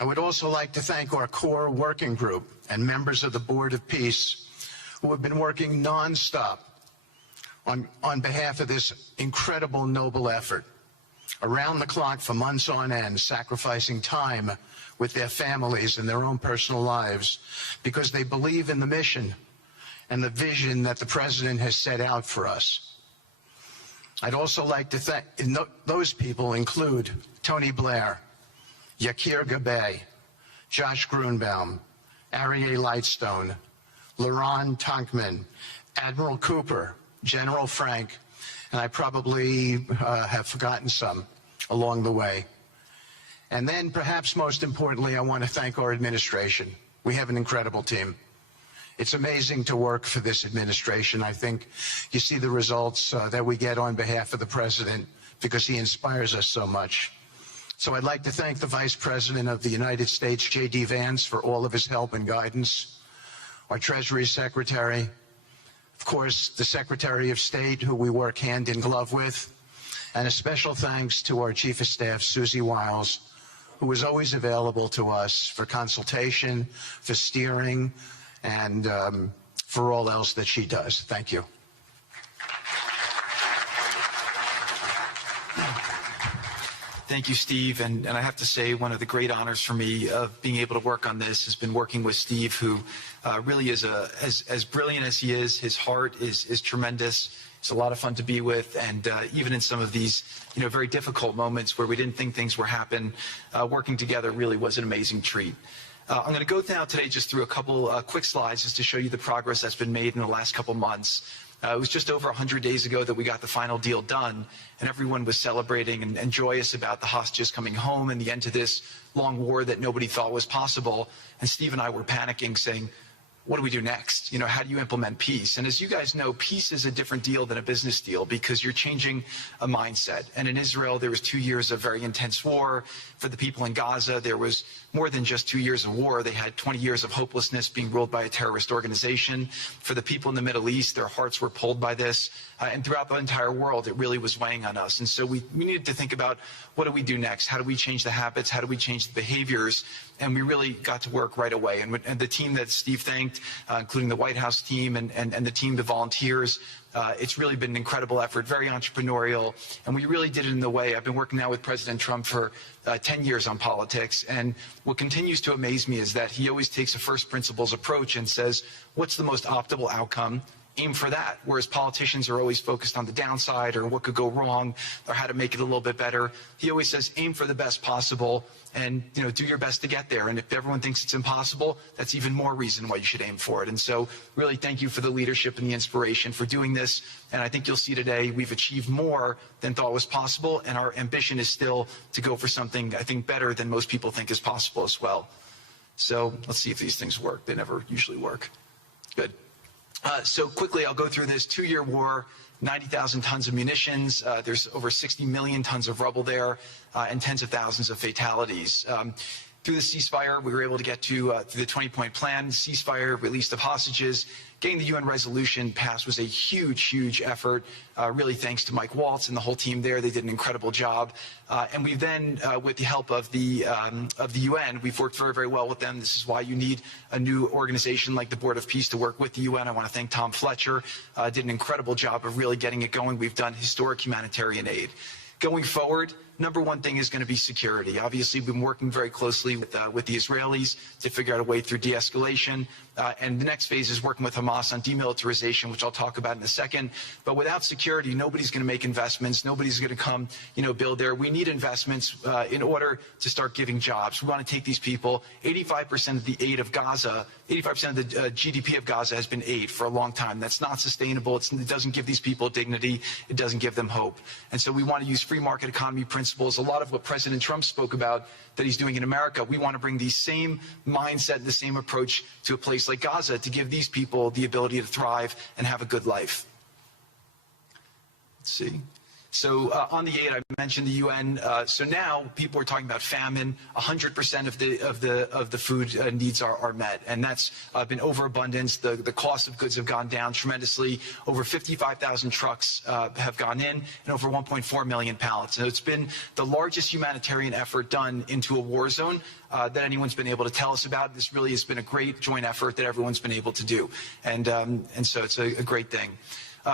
I would also like to thank our core working group and members of the Board of Peace who have been working nonstop on behalf of this incredible, noble effort, around the clock for months on end, sacrificing time with their families and their own personal lives because they believe in the mission and the vision that the President has set out for us. I'd also like to thank, those people include Tony Blair, Yakir Gabay, Josh Grunbaum, Aryeh Lightstone, Laron Tankman, Admiral Cooper, General Frank, and I probably have forgotten some along the way. And then perhaps most importantly, I want to thank our administration. We have an incredible team. It's amazing to work for this administration. I think you see the results that we get on behalf of the President because he inspires us so much. So I'd like to thank the Vice President of the United States, J.D. Vance, for all of his help and guidance, our Treasury Secretary, of course, the Secretary of State, who we work hand in glove with, and a special thanks to our Chief of Staff, Susie Wiles, who is always available to us for consultation, for steering, and for all else that she does. Thank you. Thank you, Steve. And I have to say, one of the great honors for me of being able to work on this has been working with Steve, who really is as brilliant as he is. His heart is tremendous. It's a lot of fun to be with. And even in some of these, very difficult moments where we didn't think things were happening, working together really was an amazing treat. I'm going to go now today just through a couple quick slides just to show you the progress that's been made in the last couple months. It was just over 100 days ago that we got the final deal done, and everyone was celebrating and joyous about the hostages coming home and the end to this long war that nobody thought was possible. And Steve and I were panicking, saying, what do we do next? How do you implement peace? And as you guys know, peace is a different deal than a business deal because you're changing a mindset. And in Israel, there was 2 years of very intense war. For the people in Gaza, there was more than just 2 years of war. They had 20 years of hopelessness being ruled by a terrorist organization. For the people in the Middle East, their hearts were pulled by this. And throughout the entire world, it really was weighing on us. And so we needed to think about, what do we do next? How do we change the habits? How do we change the behaviors? And we really got to work right away. And the team that Steve thanked, including the White House team and the team, the volunteers, it's really been an incredible effort, very entrepreneurial. And we really did it in the way. I've been working now with President Trump for 10 years on politics. And what continues to amaze me is that he always takes a first principles approach and says, what's the most optimal outcome? Aim for that. Whereas politicians are always focused on the downside or what could go wrong or how to make it a little bit better. He always says, aim for the best possible and do your best to get there. And if everyone thinks it's impossible, that's even more reason why you should aim for it. And so really thank you for the leadership and the inspiration for doing this. And I think you'll see today we've achieved more than thought was possible. And our ambition is still to go for something, I think, better than most people think is possible as well. So let's see if these things work. They never usually work. Good. So quickly, I'll go through this 2-year war. 90,000 tons of munitions. There's over 60 million tons of rubble there, and tens of thousands of fatalities. Through the ceasefire, we were able to get to through the 20-point plan, ceasefire, release of hostages. Getting the UN resolution passed was a huge, huge effort, really thanks to Mike Waltz and the whole team there. They did an incredible job. And we've then, with the help of the UN, we've worked very, very well with them. This is why you need a new organization like the Board of Peace to work with the UN. I want to thank Tom Fletcher, did an incredible job of really getting it going. We've done historic humanitarian aid. Going forward, number one thing is going to be security. Obviously, we've been working very closely with the Israelis to figure out a way through de-escalation. And the next phase is working with Hamas on demilitarization, which I'll talk about in a second. But without security, nobody's going to make investments. Nobody's going to come, build there. We need investments in order to start giving jobs. We want to take these people. 85% of the aid of Gaza, 85% of the GDP of Gaza has been aid for a long time. That's not sustainable. It doesn't give these people dignity. It doesn't give them hope. And so we want to use free market economy principles. A lot of what President Trump spoke about that he's doing in America, we want to bring the same mindset, the same approach to a place like Gaza to give these people the ability to thrive and have a good life. Let's see. So on the aid, I mentioned the UN. So now people are talking about famine. 100% of the food needs are met, and that's been overabundance. The cost of goods have gone down tremendously. Over 55,000 trucks have gone in, and over 1.4 million pallets. And it's been the largest humanitarian effort done into a war zone that anyone's been able to tell us about. This really has been a great joint effort that everyone's been able to do, and so it's a great thing.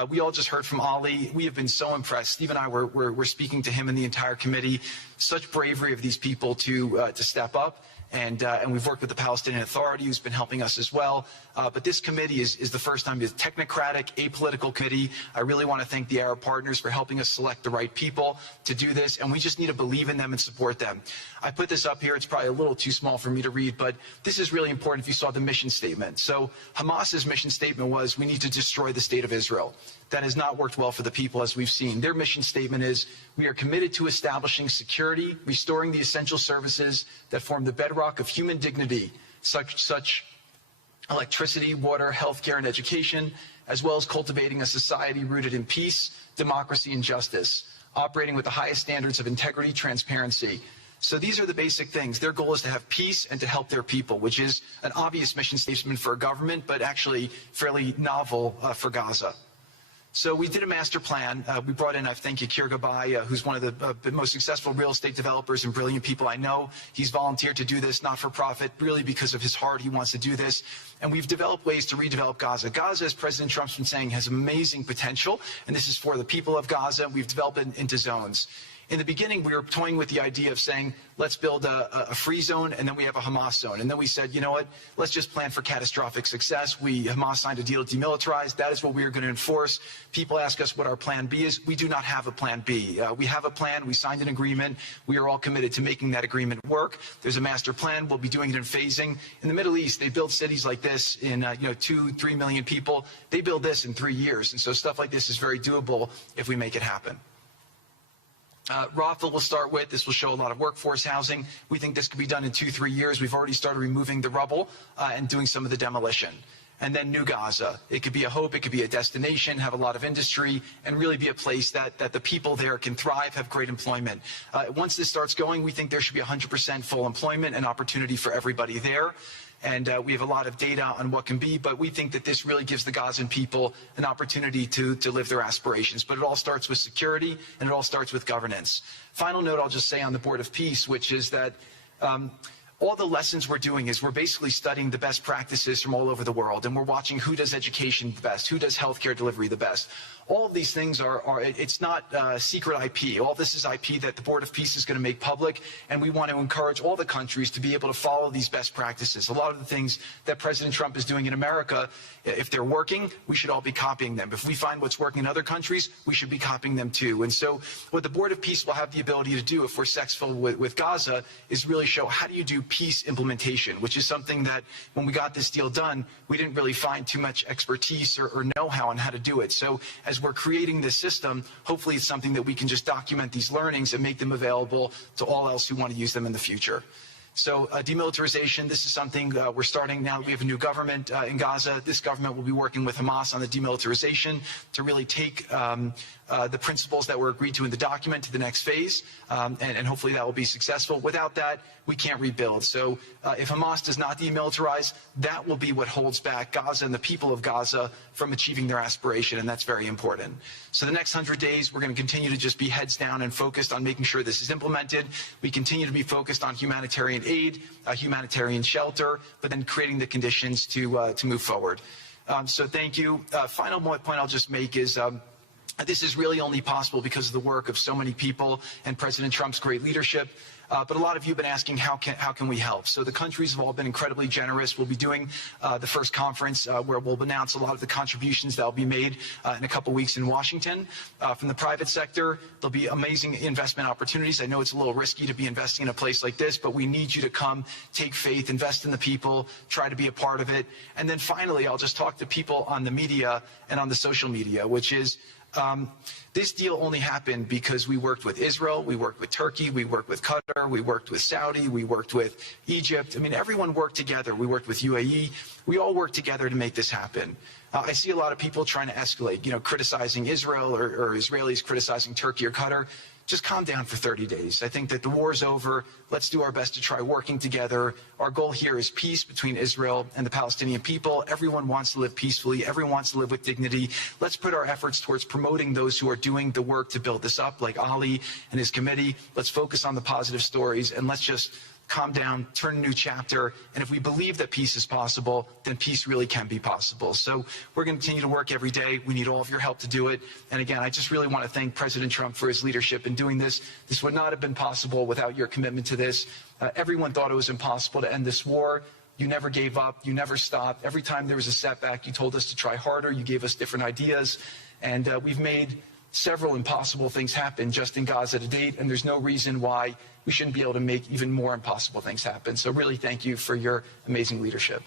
We all just heard from Ali. We have been so impressed. Steve and I were speaking to him and the entire committee. Such bravery of these people to step up. And we've worked with the Palestinian Authority, who's been helping us as well. But this committee is the first time it's a technocratic, apolitical committee. I really want to thank the Arab partners for helping us select the right people to do this. And we just need to believe in them and support them. I put this up here. It's probably a little too small for me to read, but this is really important if you saw the mission statement. So Hamas's mission statement was, we need to destroy the state of Israel. That has not worked well for the people, as we've seen. Their mission statement is, we are committed to establishing security, restoring the essential services that form the bedrock of human dignity, such electricity, water, healthcare, and education, as well as cultivating a society rooted in peace, democracy, and justice, operating with the highest standards of integrity, transparency. So these are the basic things. Their goal is to have peace and to help their people, which is an obvious mission statement for a government, but actually fairly novel for Gaza. So we did a master plan. We brought in, I thank Yakir Gabay, who's one of the most successful real estate developers and brilliant people I know. He's volunteered to do this, not for profit, really because of his heart. He wants to do this. And we've developed ways to redevelop Gaza. Gaza, as President Trump's been saying, has amazing potential. And this is for the people of Gaza. We've developed it into zones. In the beginning, we were toying with the idea of saying, let's build a free zone, and then we have a Hamas zone. And then we said, you know what, let's just plan for catastrophic success. Hamas signed a deal to demilitarize. That is what we are going to enforce. People ask us what our plan B is. We do not have a plan B. We have a plan. We signed an agreement. We are all committed to making that agreement work. There's a master plan. We'll be doing it in phasing. In the Middle East, they build cities like this in 2-3 million people. They build this in 3 years. And so stuff like this is very doable if we make it happen. Rothel will start with. This will show a lot of workforce housing. We think this could be done in 2-3 years. We've already started removing the rubble and doing some of the demolition. And then New Gaza. It could be a hope. It could be a destination, have a lot of industry, and really be a place that the people there can thrive, have great employment. Once this starts going, we think there should be 100% full employment and opportunity for everybody there. And we have a lot of data on what can be, but we think that this really gives the Gazan people an opportunity to live their aspirations. But it all starts with security, and it all starts with governance. Final note I'll just say on the Board of Peace, which is that all the lessons we're doing is we're basically studying the best practices from all over the world, and we're watching who does education the best, who does healthcare delivery the best. All of these things it's not secret IP. All this is IP that the Board of Peace is going to make public, and we want to encourage all the countries to be able to follow these best practices. A lot of the things that President Trump is doing in America, if they're working, we should all be copying them. If we find what's working in other countries, we should be copying them too. And so what the Board of Peace will have the ability to do if we're successful with Gaza is really show how do you do peace implementation, which is something that when we got this deal done, we didn't really find too much expertise or know-how on how to do it. So as we're creating this system, hopefully it's something that we can just document these learnings and make them available to all else who want to use them in the future. So demilitarization, this is something we're starting now. We have a new government in Gaza. This government will be working with Hamas on the demilitarization to really take the principles that were agreed to in the document to the next phase, and hopefully that will be successful. Without that, we can't rebuild. So if Hamas does not demilitarize, that will be what holds back Gaza and the people of Gaza from achieving their aspiration, and that's very important. So the next 100 days, we're going to continue to just be heads down and focused on making sure this is implemented. We continue to be focused on humanitarian aid, humanitarian shelter, but then creating the conditions to move forward. So thank you. Final point I'll just make is this is really only possible because of the work of so many people and President Trump's great leadership. But a lot of you have been asking, how can we help? So the countries have all been incredibly generous. We'll be doing the first conference where we'll announce a lot of the contributions that will be made in a couple weeks in Washington. From the private sector, there'll be amazing investment opportunities. I know it's a little risky to be investing in a place like this, but we need you to come, take faith, invest in the people, try to be a part of it. And then finally, I'll just talk to people on the media and on the social media, which is, this deal only happened because we worked with Israel, we worked with Turkey, we worked with Qatar, we worked with Saudi, we worked with Egypt. I mean, everyone worked together. We worked with UAE. We all worked together to make this happen. I see a lot of people trying to escalate, criticizing Israel or Israelis criticizing Turkey or Qatar. Just calm down for 30 days. I think that the war is over. Let's do our best to try working together. Our goal here is peace between Israel and the Palestinian people. Everyone wants to live peacefully. Everyone wants to live with dignity. Let's put our efforts towards promoting those who are doing the work to build this up, like Ali and his committee. Let's focus on the positive stories, and let's just calm down, turn a new chapter, and if we believe that peace is possible, then peace really can be possible. So we're going to continue to work every day. We need all of your help to do it. And again, I just really want to thank President Trump for his leadership in doing this. This would not have been possible without your commitment to this. Everyone thought it was impossible to end this war. You never gave up. You never stopped. Every time there was a setback, you told us to try harder. You gave us different ideas. And we've made several impossible things happen just in Gaza to date, and there's no reason why we shouldn't be able to make even more impossible things happen. So really thank you for your amazing leadership.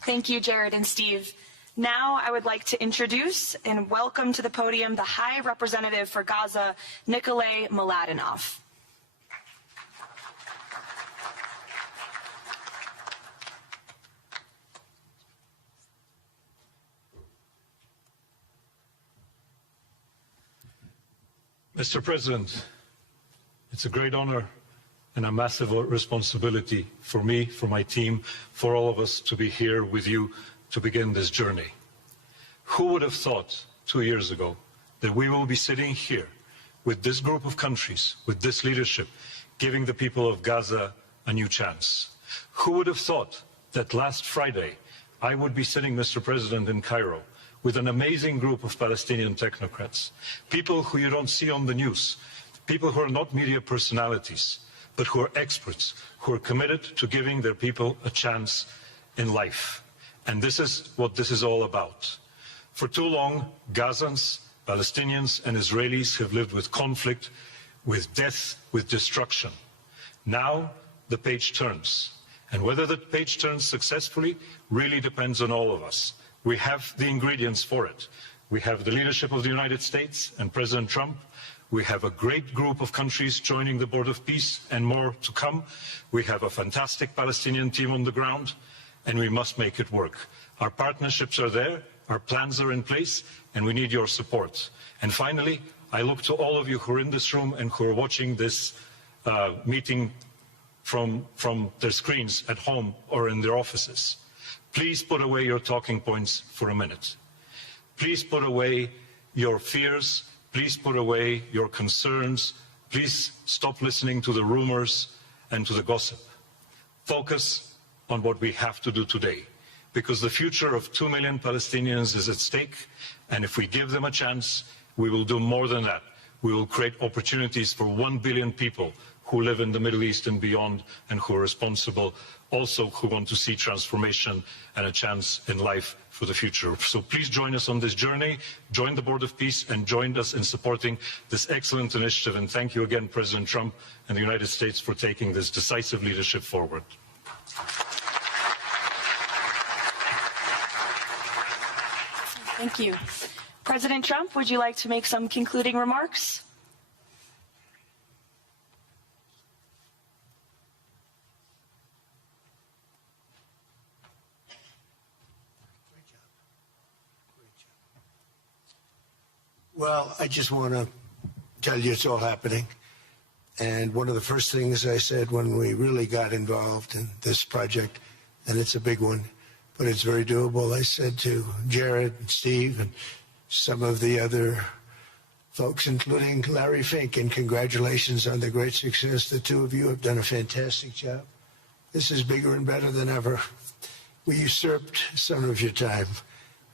Thank you, Jared and Steve. Now I would like to introduce and welcome to the podium the High Representative for Gaza, Nikolay Mladenov. Mr. President, it's a great honor and a massive responsibility for me, for my team, for all of us to be here with you to begin this journey. Who would have thought 2 years ago that we will be sitting here with this group of countries, with this leadership, giving the people of Gaza a new chance? Who would have thought that last Friday I would be sitting, Mr. President, in Cairo with an amazing group of Palestinian technocrats, people who you don't see on the news, people who are not media personalities, but who are experts, who are committed to giving their people a chance in life. And this is what this is all about. For too long, Gazans, Palestinians and Israelis have lived with conflict, with death, with destruction. Now the page turns. And whether the page turns successfully really depends on all of us. We have the ingredients for it. We have the leadership of the United States and President Trump. We have a great group of countries joining the Board of Peace and more to come. We have a fantastic Palestinian team on the ground, and we must make it work. Our partnerships are there, our plans are in place, and we need your support. And finally, I look to all of you who are in this room and who are watching this meeting from their screens at home or in their offices. Please put away your talking points for a minute. Please put away your fears. Please put away your concerns. Please stop listening to the rumors and to the gossip. Focus on what we have to do today, because the future of 2 million Palestinians is at stake, and if we give them a chance, we will do more than that. We will create opportunities for 1 billion people who live in the Middle East and beyond, and who are responsible, also who want to see transformation and a chance in life for the future. So please join us on this journey, join the Board of Peace, and join us in supporting this excellent initiative. And thank you again, President Trump and the United States, for taking this decisive leadership forward. Thank you. President Trump, would you like to make some concluding remarks? Well, I just want to tell you it's all happening. And one of the first things I said when we really got involved in this project, and it's a big one, but it's very doable, I said to Jared and Steve and some of the other folks, including Larry Fink, and congratulations on the great success. The two of you have done a fantastic job. This is bigger and better than ever. We usurped some of your time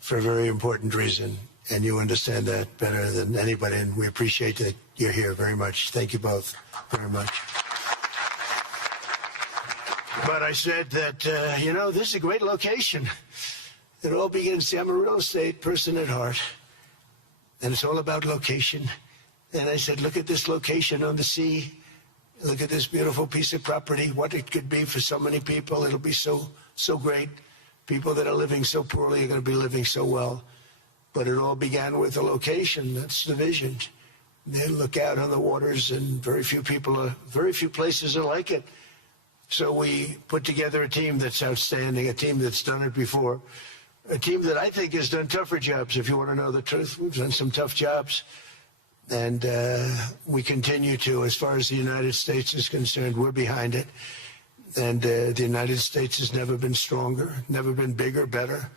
for a very important reason, and you understand that better than anybody, and we appreciate that you're here very much. Thank you both very much. But I said that, this is a great location. It all begins, see, I'm a real estate person at heart, and it's all about location. And I said, look at this location on the sea. Look at this beautiful piece of property, what it could be for so many people. It'll be so great. People that are living so poorly are going to be living so well. But it all began with the location. That's the vision. They look out on the waters, and very few places are like it. So we put together a team that's outstanding, a team that's done it before, a team that I think has done tougher jobs. If you want to know the truth, we've done some tough jobs. And we continue to, as far as the United States is concerned, we're behind it. And the United States has never been stronger, never been bigger, better.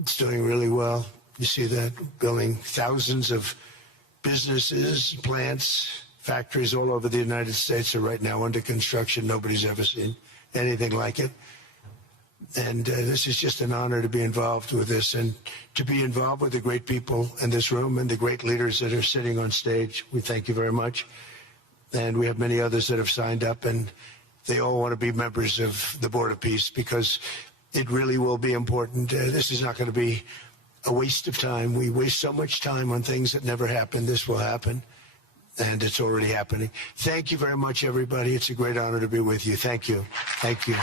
It's doing really well. You see that, building thousands of businesses, plants, factories all over the United States are right now under construction. Nobody's ever seen anything like it. And this is just an honor to be involved with this, and to be involved with the great people in this room and the great leaders that are sitting on stage. We thank you very much. And we have many others that have signed up, and they all want to be members of the Board of Peace, because it really will be important. This is not going to be a waste of time. We waste so much time on things that never happen. This will happen, and it's already happening. Thank you very much, everybody. It's a great honor to be with you. Thank you. Thank you.